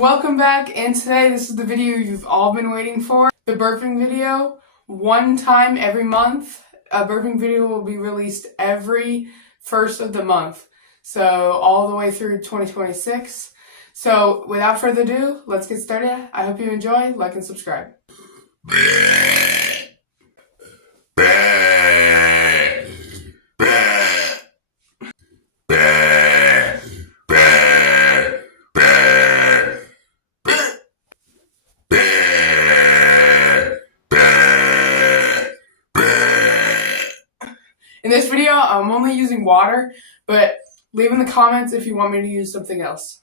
welcome back, and today this is the video you've all been waiting for. The burping video, one time every month. A burping video will be released every first of the month, so all the way through 2026. So without further ado, let's get started. I hope you enjoy, like and subscribe. In this video, I'm only using water, but leave in the comments if you want me to use something else.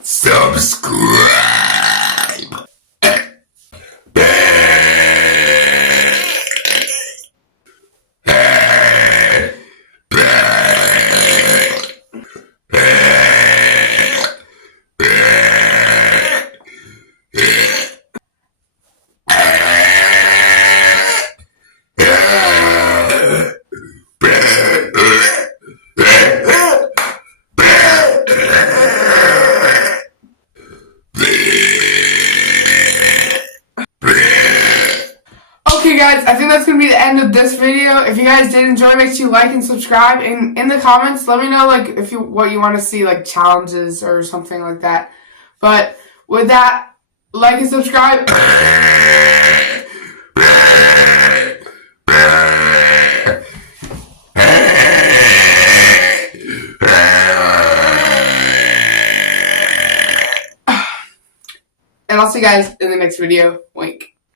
Subscribe. Okay guys, I think that's going to be the end of this video. If you guys did enjoy, make sure you like and subscribe. And in the comments, let me know what you want to see, like challenges or something like that. But with that, like and subscribe. And I'll see you guys in the next video.